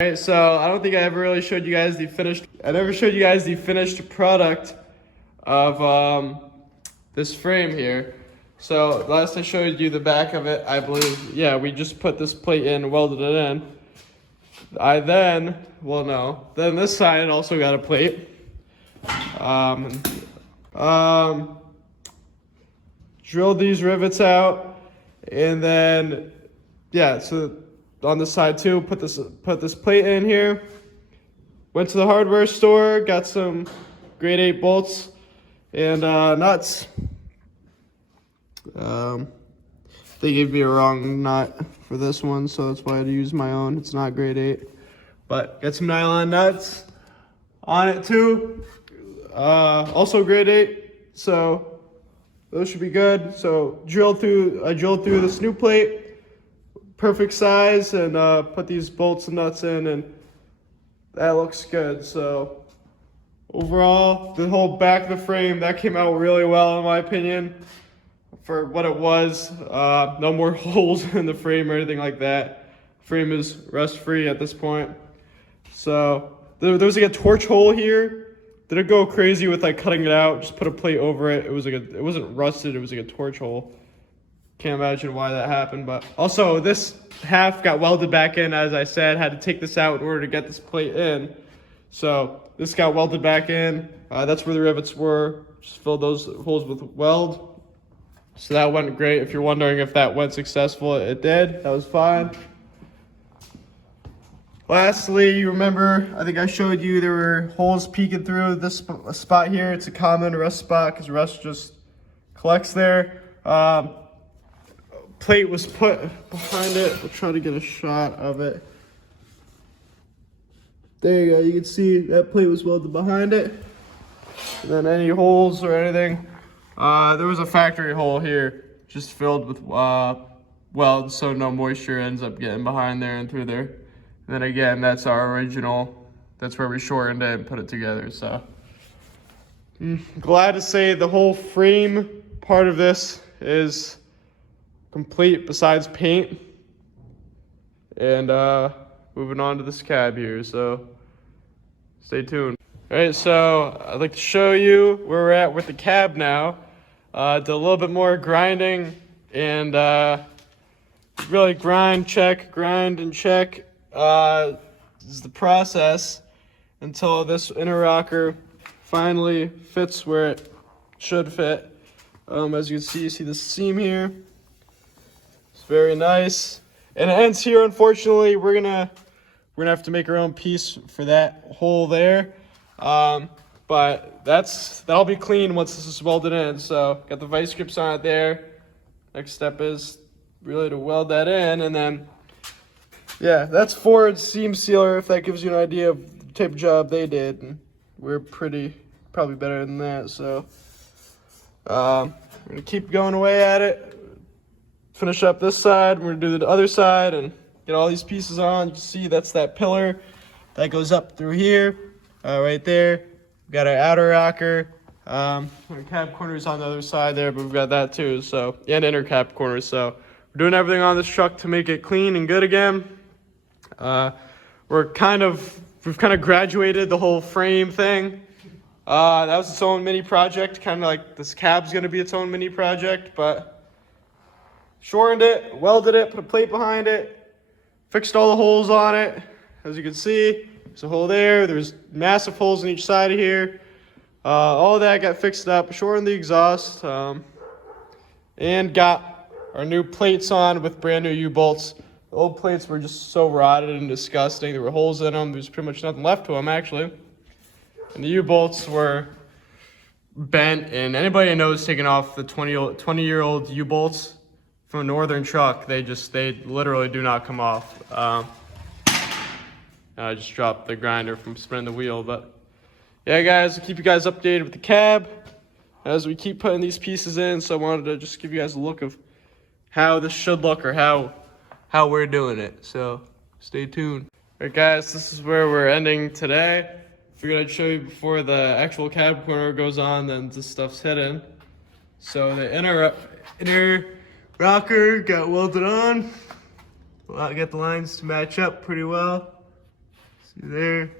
Alright, so I don't think I ever really showed you guys the finished product of this frame here. So last I showed you the back of it, I believe, yeah, we just put this plate in, welded it in. Then this side also got a plate. Drilled these rivets out, and then, yeah, so on the side too, put this plate in here. Went to the hardware store, got some grade 8 bolts and nuts. They gave me a wrong nut for this one, so that's why I had to use my own. It's not grade 8, but got some nylon nuts on it too. Also grade 8, so those should be good. So I drilled through this new plate. Perfect size, and put these bolts and nuts in, and that looks good. So overall, the whole back of the frame, that came out really well in my opinion for what it was. No more holes in the frame or anything like that. Frame is rust free at this point. So there was like a torch hole here. Didn't go crazy with like cutting it out, just put a plate over it. It was like it wasn't rusted, it was like a torch hole. Can't imagine why that happened, but also this half got welded back in, as I said. Had to take this out in order to get this plate in. So this got welded back in. That's where the rivets were. Just filled those holes with weld. So that went great. If you're wondering if that went successful, it did. That was fine. Lastly, you remember, I think I showed you there were holes peeking through this spot here. It's a common rust spot because rust just collects there. Plate was put behind it. We'll try to get a shot of it. There you go. You can see that plate was welded behind it. And then any holes or anything. There was a factory hole here, just filled with welds, so no moisture ends up getting behind there and through there. And then again, that's our original. That's where we shortened it and put it together. So glad to say the whole frame part of this is complete besides paint. And moving on to this cab here, so stay tuned. All right, so I'd like to show you where we're at with the cab now. Did a little bit more grinding and really grind and check. This is the process until this inner rocker finally fits where it should fit. As you can see the seam here. Very nice, and it ends here. Unfortunately, we're gonna have to make our own piece for that hole there, but that'll be clean once this is welded in. So got the vice grips on it there. Next step is really to weld that in, and then yeah, that's Ford's seam sealer. If that gives you an idea of the type of job they did, and we're probably better than that. So we're gonna keep going away at it. Finish up this side, we're gonna do the other side and get all these pieces on. You can see that's that pillar that goes up through here, right there. We got our outer rocker. Our cab corner is on the other side there, but we've got that too. So, and inner cab corner. So we're doing everything on this truck to make it clean and good again. We've kind of graduated the whole frame thing. That was its own mini project, kind of like this cab's gonna be its own mini project, but shortened it, welded it, put a plate behind it, fixed all the holes on it. As you can see, there's a hole there. There's massive holes in each side of here. All of that got fixed up, shortened the exhaust, and got our new plates on with brand new U-bolts. The old plates were just so rotted and disgusting. There were holes in them. There's pretty much nothing left to them, actually. And the U-bolts were bent, and anybody who knows taking off the 20-year-old U-bolts from a northern truck, they literally do not come off. I just dropped the grinder from spinning the wheel, but yeah, guys, I'll keep you guys updated with the cab as we keep putting these pieces in. So I wanted to just give you guys a look of how this should look, or how we're doing it. So stay tuned. All right, guys, this is where we're ending today. Figured I'd show you before the actual cab corner goes on, then this stuff's hidden. So the inner rocker got welded on. Well, I got the lines to match up pretty well. See there.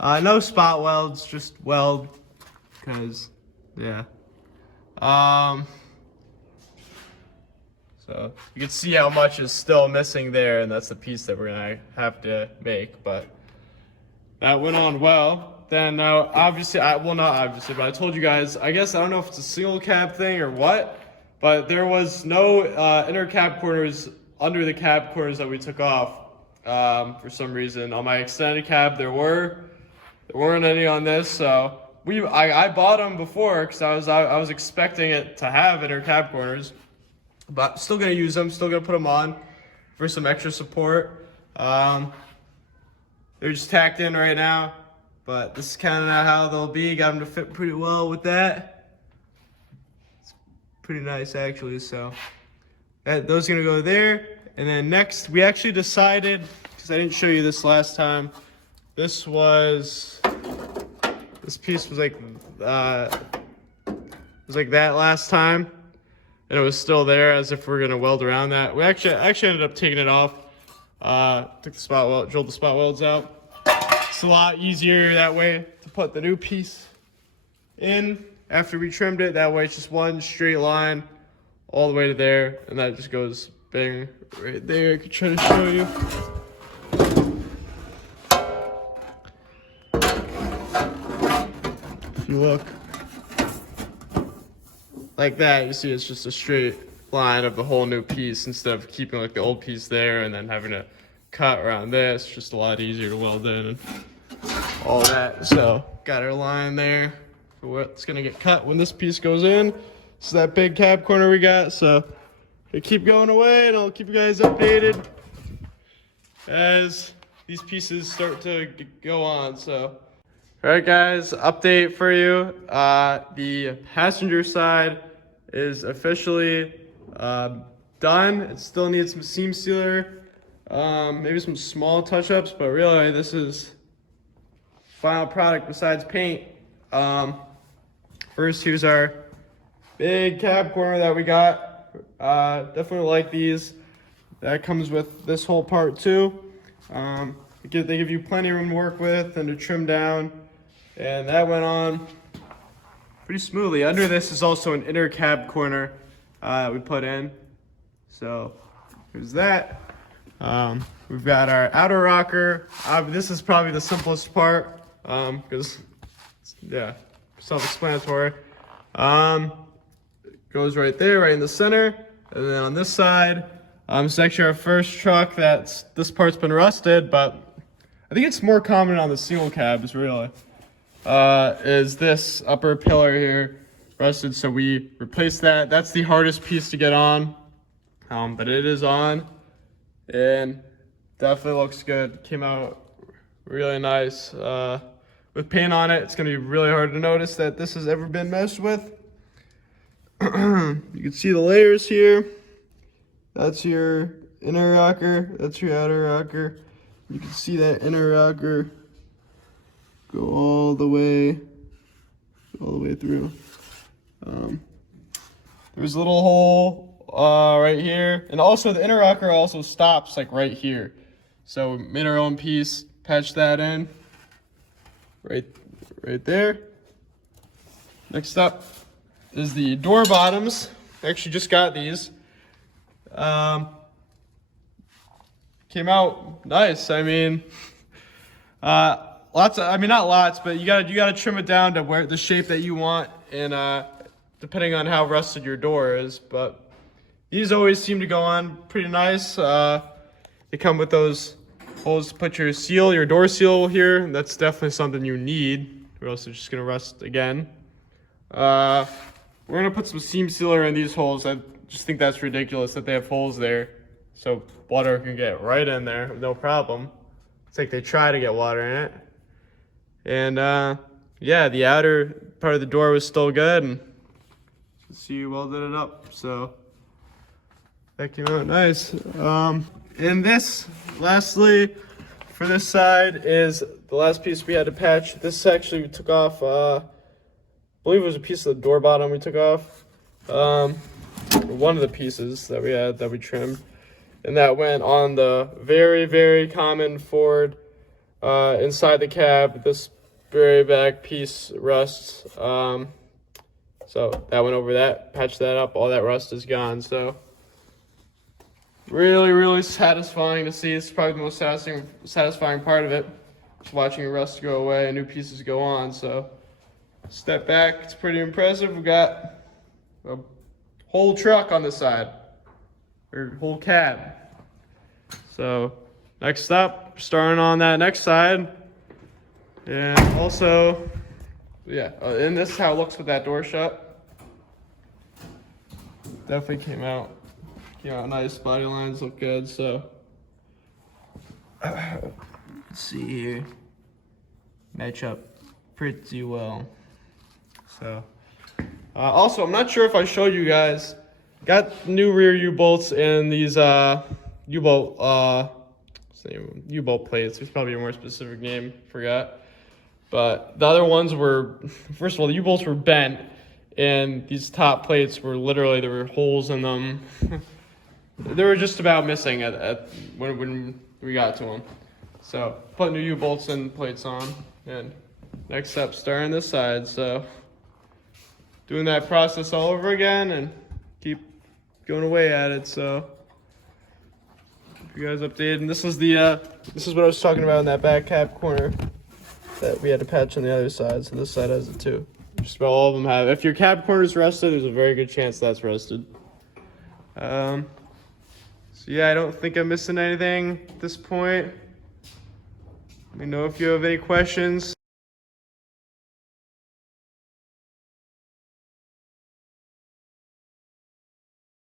No spot welds, just weld, because, yeah. So you can see how much is still missing there, and that's the piece that we're gonna have to make, but that went on well. Then obviously, well, not obviously, but I told you guys, I guess, I don't know if it's a single cab thing or what, but there was no inner cab corners under the cab corners that we took off for some reason. On my extended cab, there weren't any on this, so I bought them before because I was expecting it to have inner cab corners, but still gonna use them, still gonna put them on for some extra support. They're just tacked in right now, but this is kind of how they'll be. Got them to fit pretty well with that. It's pretty nice actually. So those are gonna go there, and then next we actually decided, because I didn't show you this last time. This piece was like that last time, and it was still there as if we're gonna weld around that. We actually ended up taking it off. Took the spot weld, drilled the spot welds out. It's a lot easier that way to put the new piece in after we trimmed it. That way it's just one straight line all the way to there, and that just goes bang right there. I could try to show you. If you look like that, you see it's just a straight line of the whole new piece instead of keeping like the old piece there and then having to cut around this. It's just a lot easier to weld in and all that. So got our line there for what's gonna get cut when this piece goes in. This is that big cab corner we got. So I keep going away, and I'll keep you guys updated as these pieces start to go on. So all right, guys, update for you. The passenger side is officially done. It still needs some seam sealer, maybe some small touch-ups, but really this is final product besides paint. First, here's our big cab corner that we got. Definitely like these. That comes with this whole part too. They give you plenty of room to work with and to trim down. And that went on pretty smoothly. Under this is also an inner cab corner we put in. So there's that. We've got our outer rocker. This is probably the simplest part because, yeah, self-explanatory. Goes right there, right in the center. And then on this side, it's actually our first truck this part's been rusted, but I think it's more common on the single cabs, really. Is this upper pillar here rusted, so we replaced that. That's the hardest piece to get on, but it is on, and definitely looks good. Came out really nice. With paint on it, it's gonna be really hard to notice that this has ever been messed with. You can see the layers here. That's your inner rocker, that's your outer rocker. You can see that inner rocker go all the way through. There's a little hole right here, and also the inner rocker also stops like right here. So we made our own piece, patched that in right there. Next up is the door bottoms. I actually just got these. Came out nice. I mean, not lots, but you gotta trim it down to where the shape that you want, and depending on how rusted your door is. But these always seem to go on pretty nice. They come with those holes to put your door seal here. And that's definitely something you need, or else it's just gonna rust again. We're gonna put some seam sealer in these holes. I just think that's ridiculous that they have holes there, so water can get right in there, no problem. It's like they try to get water in it. And yeah, the outer part of the door was still good, and you see you welded it up, so that came out nice. And this, lastly, for this side is the last piece we had to patch. This actually we took off, I believe it was a piece of the door bottom we took off. One of the pieces that we had that we trimmed, and that went on the very, very common Ford inside the cab, this very back piece rusts. So that went over that, patched that up, all that rust is gone. So really satisfying to see. It's probably the most satisfying part of it. Just watching rust go away and new pieces go on. So step back, it's pretty impressive. We've got a whole truck on this side, or whole cab. So next up, starting on that next side. And also, yeah, and this is how it looks with that door shut. Definitely came out nice. Body lines look good. So let's see here, match up pretty well. So also, I'm not sure if I showed you guys, got new rear U-bolts and these U-bolt U-bolt plates. There's probably a more specific name, forgot. But the other ones were, first of all, the U-bolts were bent, and these top plates were literally, there were holes in them. They were just about missing when we got to them. So put new U-bolts and plates on, and next step, starting this side. So doing that process all over again and keep going away at it. So keep you guys updated. And this is what I was talking about in that back cab corner that we had to patch on the other side. So this side has it too. Just about all of them have. If your cab corner is rusted, there's a very good chance that's rusted. So yeah, I don't think I'm missing anything at this point. Let me know if you have any questions.